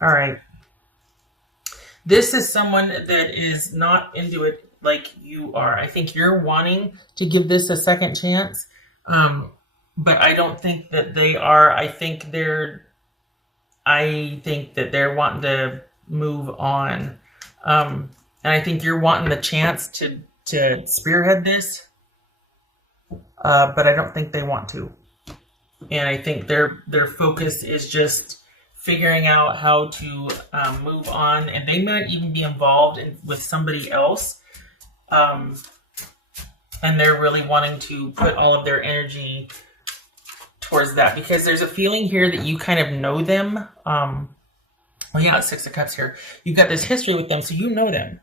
All right. This is someone that is not into it like you are. I think you're wanting to give this a second chance, um, but I don't think that they are. I think that they're wanting to move on, and I think you're wanting the chance to spearhead this, but I don't think they want to. And I think their focus is just figuring out how to move on, and they might even be involved with somebody else, um, and they're really wanting to put all of their energy towards that because there's a feeling here that you kind of know them. Well, yeah, Six of Cups here. You've got this history with them, so you know them,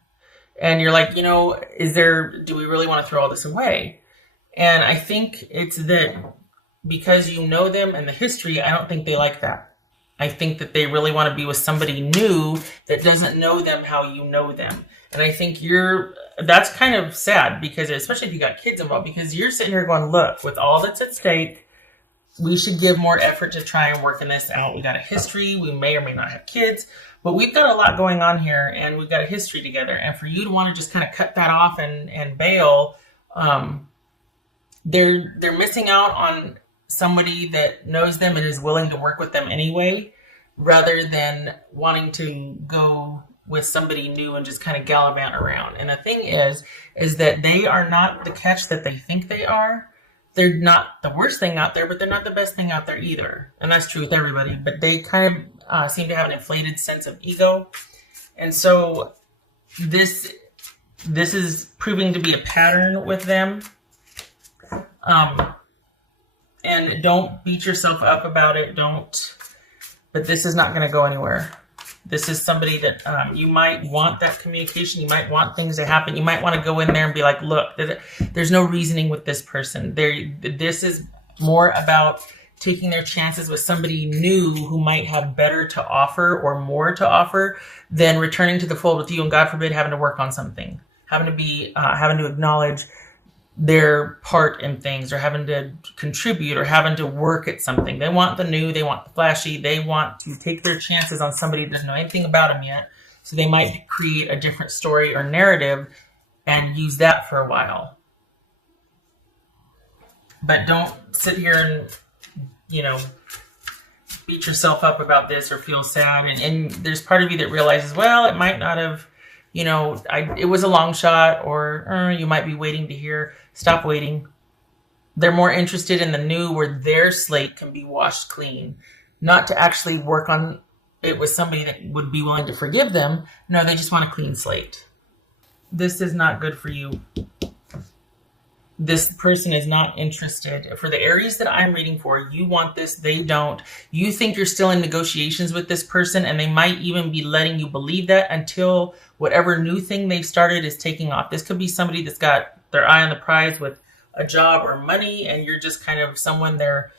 and you're like, do we really want to throw all this away? And I think it's that because you know them and the history, I don't think they like that. I think that they really want to be with somebody new that doesn't know them how you know them. And I think that's kind of sad because, especially if you got kids involved, because you're sitting here going, look, with all that's at stake, we should give more effort to try and working this out. We got a history. We may or may not have kids, but we've got a lot going on here and we've got a history together. And for you to want to just kind of cut that off and bail, they're missing out on somebody that knows them and is willing to work with them anyway, rather than wanting to go with somebody new and just kind of gallivant around. And the thing is that they are not the catch that they think they are. They're not the worst thing out there, but they're not the best thing out there either. And that's true with everybody. But they kind of seem to have an inflated sense of ego. And so this is proving to be a pattern with them. And don't beat yourself up about it. But this is not going to go anywhere. This is somebody that you might want that communication. You might want things to happen. You might want to go in there and be like, look, there's no reasoning with this person. This is more about taking their chances with somebody new who might have better to offer or more to offer than returning to the fold with you and, God forbid, having to work on something, having to acknowledge their part in things or having to contribute or having to work at something. They want the new, they want the flashy, they want to take their chances on somebody that doesn't know anything about them yet. So they might create a different story or narrative and use that for a while. But don't sit here and, beat yourself up about this or feel sad. And there's part of you that realizes, well, it might not have, it was a long shot, or you might be waiting to hear. Stop waiting. They're more interested in the new where their slate can be washed clean, not to actually work on it with somebody that would be willing to forgive them. No, they just want a clean slate. This is not good for you. This person is not interested. For the Aries that I'm reading for, you want this, they don't. You think you're still in negotiations with this person, and they might even be letting you believe that until whatever new thing they've started is taking off. This could be somebody that's got their eye on the prize with a job or money, and you're just kind of someone they're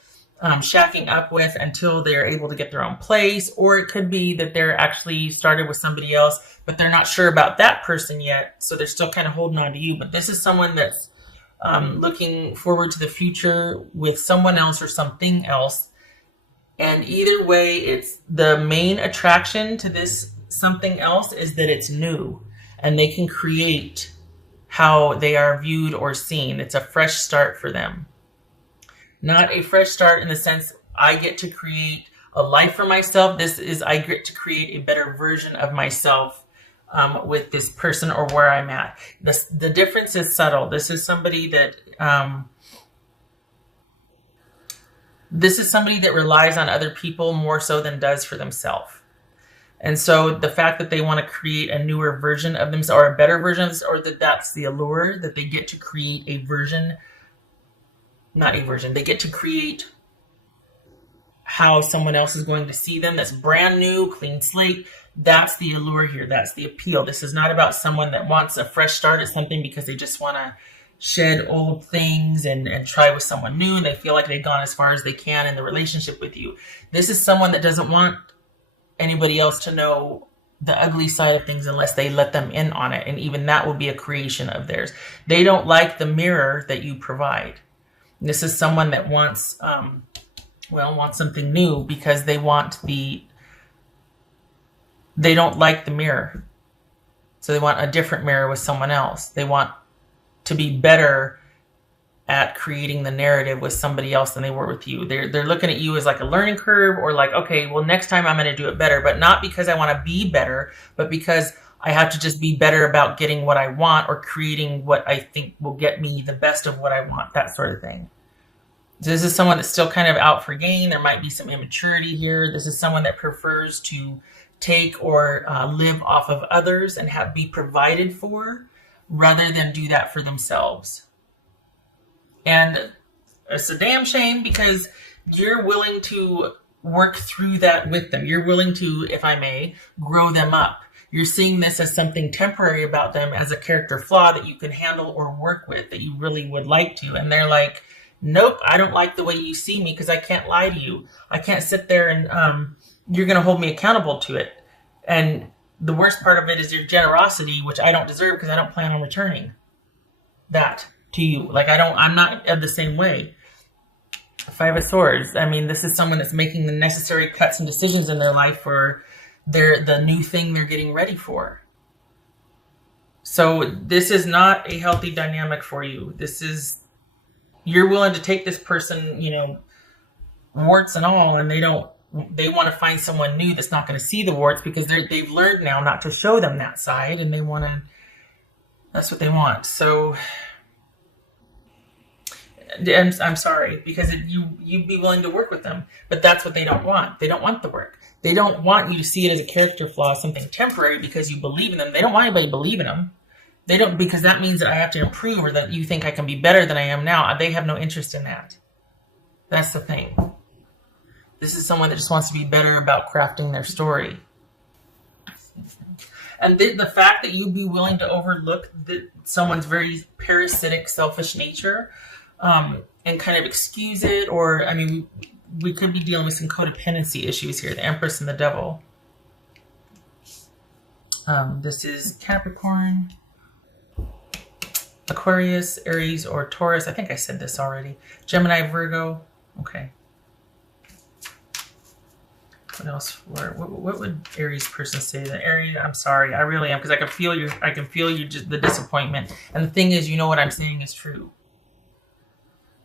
shacking up with until they're able to get their own place. Or it could be that they're actually started with somebody else, but they're not sure about that person yet, so they're still kind of holding on to you. But this is someone that's looking forward to the future with someone else or something else. And either way, it's the main attraction to this something else is that it's new and they can create how they are viewed or seen. It's a fresh start for them. Not a fresh start in the sense I get to create a life for myself. This is I get to create a better version of myself with this person or where I'm at. The difference is subtle. This is somebody that relies on other people more so than does for themselves. And so the fact that they want to create a newer version of themselves or a better version of themselves, or that's the allure, that they get to create they get to create how someone else is going to see them. That's brand new, clean slate. That's the allure here. That's the appeal. This is not about someone that wants a fresh start at something because they just want to shed old things and try with someone new. And they feel like they've gone as far as they can in the relationship with you. This is someone that doesn't want anybody else to know the ugly side of things unless they let them in on it. And even that will be a creation of theirs. They don't like the mirror that you provide. This is someone that wants something new because they want they don't like the mirror. So they want a different mirror with someone else. They want to be better at creating the narrative with somebody else than they were with you. They're looking at you as like a learning curve, or like, okay, well, next time I'm going to do it better, but not because I want to be better, but because I have to just be better about getting what I want or creating what I think will get me the best of what I want, that sort of thing. This is someone that's still kind of out for gain. There might be some immaturity here. This is someone that prefers to take or live off of others and be provided for rather than do that for themselves. And it's a damn shame, because you're willing to work through that with them. You're willing to, if I may, grow them up. You're seeing this as something temporary about them, as a character flaw that you can handle or work with, that you really would like to. And they're like, nope, I don't like the way you see me, because I can't lie to you. I can't sit there and you're going to hold me accountable to it. And the worst part of it is your generosity, which I don't deserve, because I don't plan on returning that to you. Like, I'm not of the same way. Five of Swords. I mean, this is someone that's making the necessary cuts and decisions in their life for the new thing they're getting ready for. So this is not a healthy dynamic for you. You're willing to take this person, warts and all, and they want to find someone new that's not going to see the warts, because they've learned now not to show them that side, and that's what they want. So I'm sorry, because you'd be willing to work with them, but that's what they don't want. They don't want the work. They don't want you to see it as a character flaw, something temporary, because you believe in them. They don't want anybody to believe in them. They don't, because that means that I have to improve, or that you think I can be better than I am now. They have no interest in that. That's the thing. This is someone that just wants to be better about crafting their story. And the fact that you'd be willing to overlook someone's very parasitic, selfish nature, and kind of excuse it, or, I mean, we could be dealing with some codependency issues here, the Empress and the Devil. This is Capricorn, Aquarius, Aries, or Taurus. I think I said this already. Gemini, Virgo. Okay. What else? What would Aries person say? The Aries, I'm sorry, I really am, because I can feel you, just the disappointment. And the thing is, what I'm saying is true.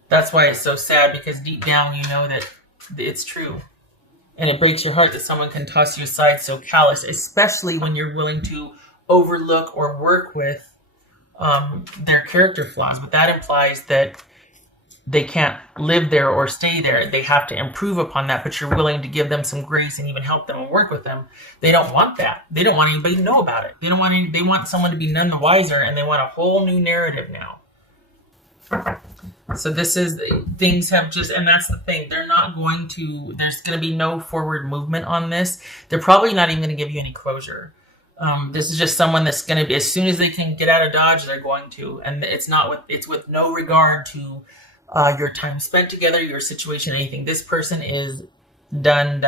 That's why it's so sad, because deep down you know that it's true. And it breaks your heart that someone can toss you aside so callous, especially when you're willing to overlook or work with their character flaws. But that implies that they can't live there or stay there. They have to improve upon that, but you're willing to give them some grace and even help them and work with them. They don't want that. They don't want anybody to know about it. They want someone to be none the wiser, and they want a whole new narrative now. So things have just, and that's the thing. There's going to be no forward movement on this. They're probably not even going to give you any closure. This is just someone that's going to be, as soon as they can get out of Dodge, they're going to, and it's with no regard to your time spent together, your situation, anything. This person is done.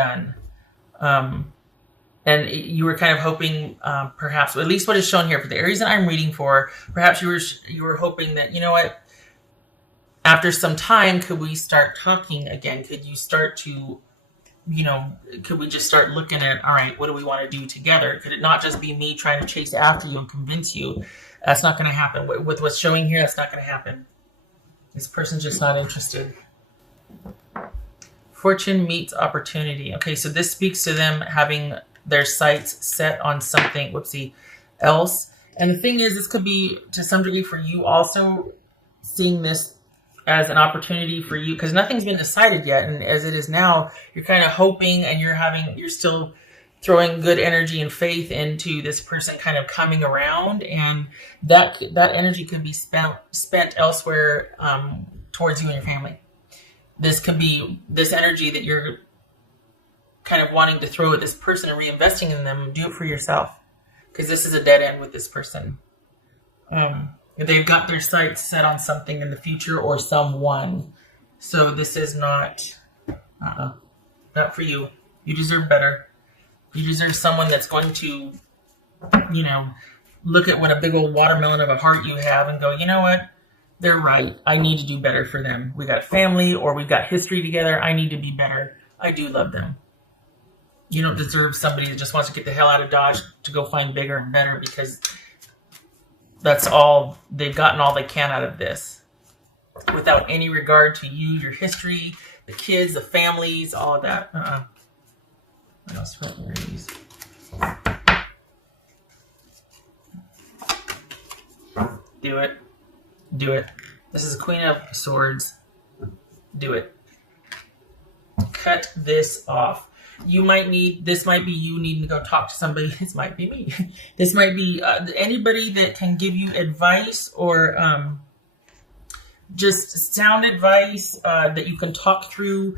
And you were kind of hoping, perhaps, at least what is shown here for the Aries that I'm reading for, perhaps you were hoping that, after some time, could we start talking again? Could you start to, could we just start looking at, all right, what do we want to do together? Could it not just be me trying to chase after you and convince you? That's not going to happen. With what's showing here, that's not going to happen. This person's just not interested. Fortune meets opportunity. Okay, so this speaks to them having their sights set on something, else. And the thing is, this could be, to some degree, for you also seeing this as an opportunity for you, because nothing's been decided yet. And as it is now, you're kind of hoping, and you're still throwing good energy and faith into this person kind of coming around, and that energy can be spent elsewhere, towards you and your family. This could be this energy that you're kind of wanting to throw at this person and reinvesting in them. Do it for yourself, because this is a dead end with this person. They've got their sights set on something in the future or someone. So this is not for you. You deserve better. You deserve someone that's going to, look at what a big old watermelon of a heart you have and go, you know what? They're right. I need to do better for them. We got a family, or we've got history together. I need to be better. I do love them. You don't deserve somebody that just wants to get the hell out of Dodge to go find bigger and better, because that's all they've gotten, all they can out of this, without any regard to you, your history, the kids, the families, all of that. What else for Aries? Do it. Do it. This is Queen of Swords. Do it. Cut this off. You might need, this might be you needing to go talk to somebody. This might be me. This might be anybody that can give you advice, or just sound advice that you can talk through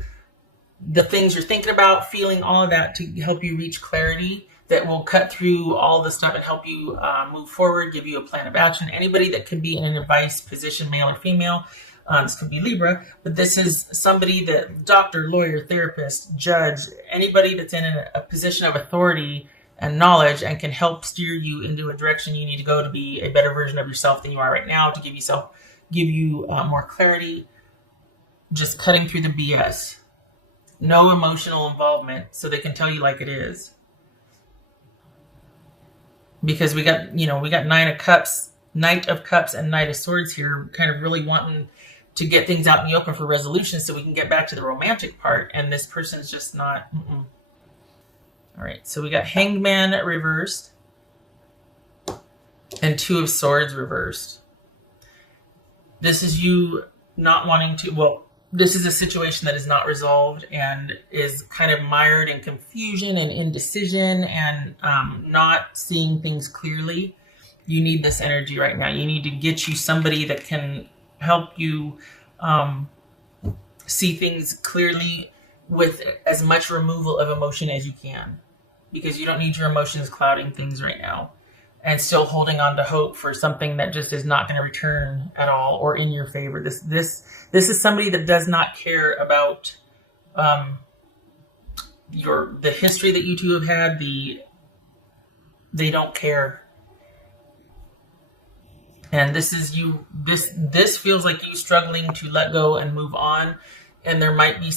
the things you're thinking about, feeling, all of that, to help you reach clarity, that will cut through all the stuff and help you move forward, give you a plan of action. Anybody that can be in an advice position, male or female. This could be Libra, but this is somebody that, doctor, lawyer, therapist, judge, anybody that's in a position of authority and knowledge and can help steer you into a direction you need to go to be a better version of yourself than you are right now, to give you more clarity. Just cutting through the BS. No emotional involvement, so they can tell you like it is. Because we got Knight of Cups, and Knight of Swords here, kind of really wanting to get things out in the open for resolution so we can get back to the romantic part, and this person's just not. All right, so we got Hanged Man reversed and Two of Swords reversed. This is you not wanting to, well, this is a situation that is not resolved and is kind of mired in confusion and indecision and not seeing things clearly. You need this energy right now. You need to get you somebody that can help you see things clearly with as much removal of emotion as you can, because you don't need your emotions clouding things right now and still holding on to hope for something that just is not going to return at all or in your favor. This is somebody that does not care about the history that you two have had. They don't care. And this is you. This feels like you struggling to let go and move on. And there might be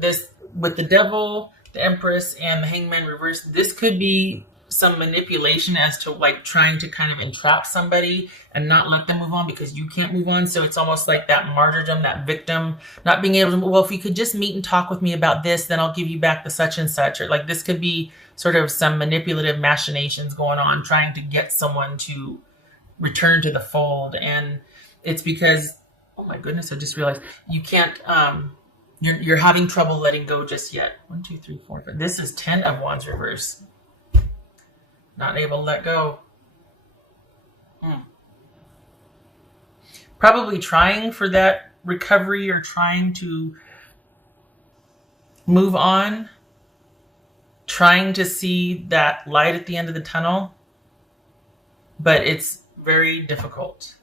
this with the Devil, the Empress, and the Hangman reverse. This could be some manipulation as to like trying to kind of entrap somebody and not let them move on because you can't move on. So it's almost like that martyrdom, that victim not being able to. Well, if you could just meet and talk with me about this, then I'll give you back the such and such. Or like this could be sort of some manipulative machinations going on, trying to get someone to return to the fold. And it's because, oh my goodness, I just realized you can't, you're having trouble letting go just yet. 1, 2, 3, 4, 5. This is 10 of Wands reverse. Not able to let go. Probably trying for that recovery or trying to move on. Trying to see that light at the end of the tunnel. But it's very difficult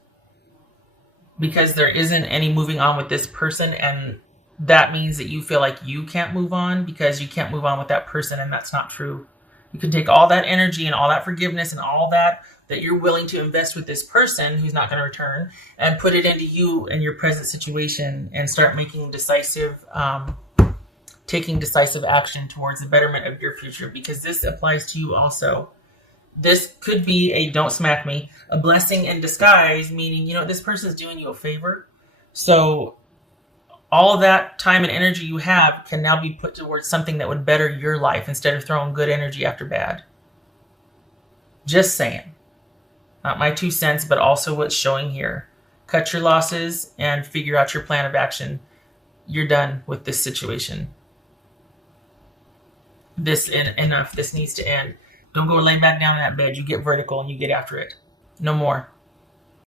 because there isn't any moving on with this person, and that means that you feel like you can't move on because you can't move on with that person, and that's not true. You can take all that energy and all that forgiveness and all that you're willing to invest with this person who's not going to return and put it into you and your present situation and start making taking decisive action towards the betterment of your future, because this applies to you also. This could be a, don't smack me, a blessing in disguise, meaning, this person's doing you a favor. So all that time and energy you have can now be put towards something that would better your life instead of throwing good energy after bad. Just saying. Not my 2 cents, but also what's showing here. Cut your losses and figure out your plan of action. You're done with this situation. Enough. This needs to end. Don't go lay back down in that bed. You get vertical and you get after it. No more.